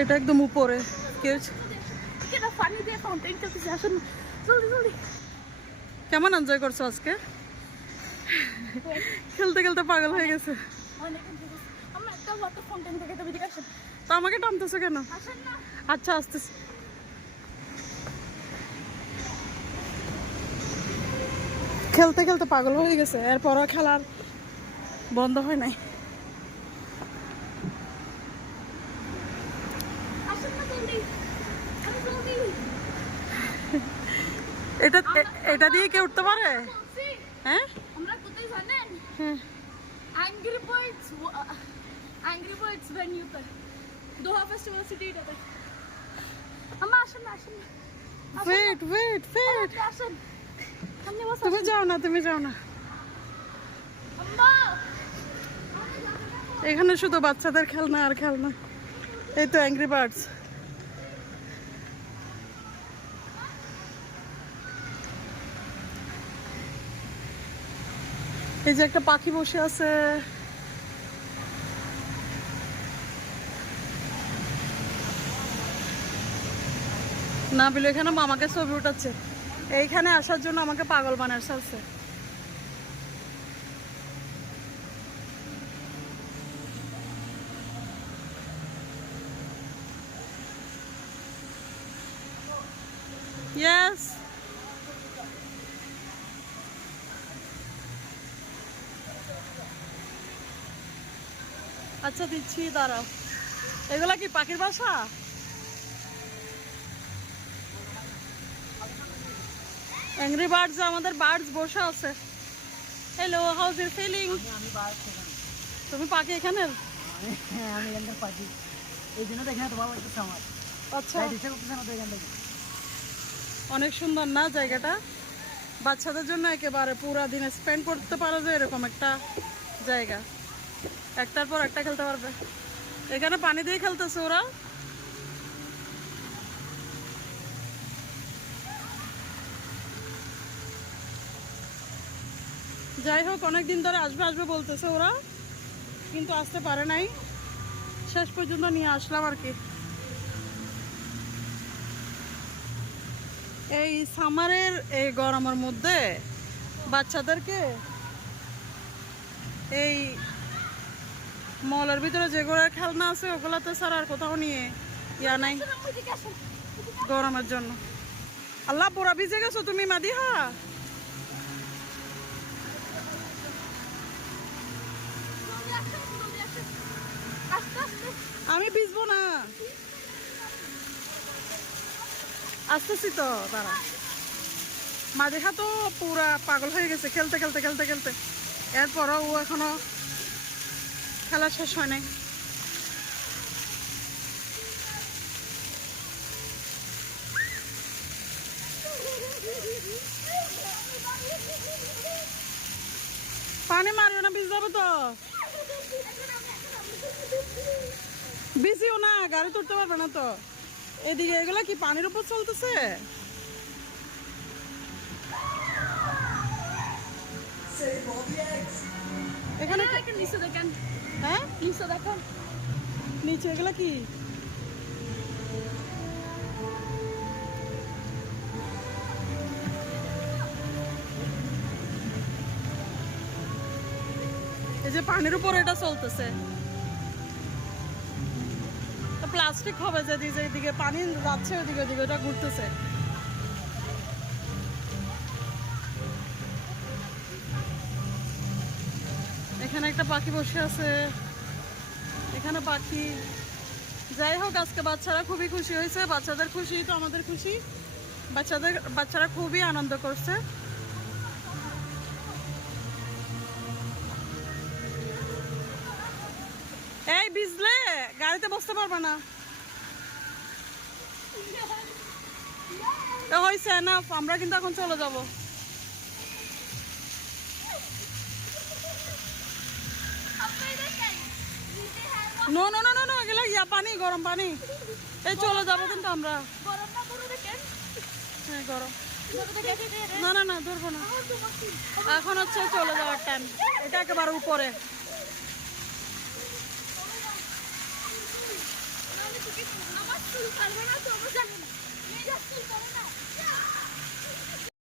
এটা একদম উপরে। কেমন এনজয় করছ আজকে? খেলতে খেলতে পাগল হয়ে গেছে। তো আমাকে টানতেছো কেন? আচ্ছা আসতেছি। খেলতে খেলতে পাগল হয়ে গেছে। এরপরও খেলার বন্ধ হয় নাই আসেন না জলদি আরে জলদি এটা এটা দিয়ে কে উঠতে পারে? হ্যাঁ? আমরা কোথায় জানেন? হ্যাঁ। অ্যাংরি বার্ডস অ্যাংরি বার্ডস ভেনিউতে দোহা ফেস্টিভ্যাল সিটি এটাতে আম্মা আসেন আসেন ওয়েট ওয়েট ওয়েট আসেন। তুমি যাও না তুমি যাও না। এখানে শুধু বাচ্চাদের খেলনা আর খেলনা। এই তো অ্যাংরি বার্ডস এই যে একটা পাখি বসে আছে। না, বিলো, এখানে মামাকে ছবি উঠাচ্ছে। এইখানে আসার জন্য আমাকে পাগল বানার চালছে আচ্ছা দিচ্ছি দাঁড়াও। এগুলা কি পাখির বাসা? অ্যাংরি বার্ডস আমাদের বার্ডস বসে আছে। হ্যালো হাউস ইউর ফিলিং তুমি পাখি এখানে? হ্যাঁ আমি এখানকার পাখি। এই জন্য তো এখানে তোমার আমার আচ্ছা। ইচ্ছা করতেছে না তো এখান থেকে। অনেক সুন্দর না জায়গাটা? বাচ্চাদের জন্য একেবারে পুরা দিন স্পেন্ড করতে পারো যে এরকম একটা জায়গা। একটার পর একটা খেলতে পারবে। এখানে পানি দিয়ে খেলতেছে ওরা। যাই হোক অনেক দিন ধরে আসবে আসবে বলতেছে ওরা। কিন্তু আসতে পারে নাই। শেষ পর্যন্ত নিয়ে আসলাম আর কি। এই সামারের, এই গরমের মধ্যে বাচ্চাদেরকে এই মলের ভিতরে যেগুলো খেলনা আছে, ওগুলাতে ছাড়া আর কোথাও নিয়ে ইয়া নাই। গরমের জন্য। আল্লাহ পুরা ভিজে গেছো তুমি, মাদিহা? আমি ভিজবো না। আসতেছি তো তারা মাদিহা তো পুরা পাগল হয়ে গেছে, খেলতে খেলতে খেলতে খেলতে। এরপরও ও এখনও খেলা শেষ হয় নাই। পানি মারিও না ভিজ যাবে তো। বেশিও না গাড়ি তুলতে পারবে না তো। এদিকে এগুলা কি পানির উপর চলতেছে? এখানে নিচে দেখেন। নিচে দেখেন। নিচে এগুলা কি? এই যে পানির উপর এটা চলতেছে। প্লাস্টিক হবে যদি যে এদিকে পানি যাচ্ছে ওদিকে ওদিকে ওটা ঘুরতেছে। এখানে একটা পাখি বসে আছে। এখানে পাখি। যাই হোক, আজকে বাচ্চারা খুবই খুশি হয়েছে। বাচ্চাদের খুশি তো আমাদের খুশি। বাচ্চাদের, বাচ্চারা খুবই আনন্দ করছে। এই বিজলে, গাড়িতে বসতে পারবে না। হয়েছে না আমরা কিন্তু এখন চলে যাব। নো নো নো নো এগুলো ইয়া পানি, গরম পানি। এই চলে যাব কিন্তু আমরা। গরম না গরম। দেখেন হ্যাঁ গরম না না না, ধরবো না। এখন হচ্ছে চলে যাওয়ার টাইম এটা একেবারে উপরে। আমার চুল কাটবে না তো জানে না মেয়েরা চুল করে না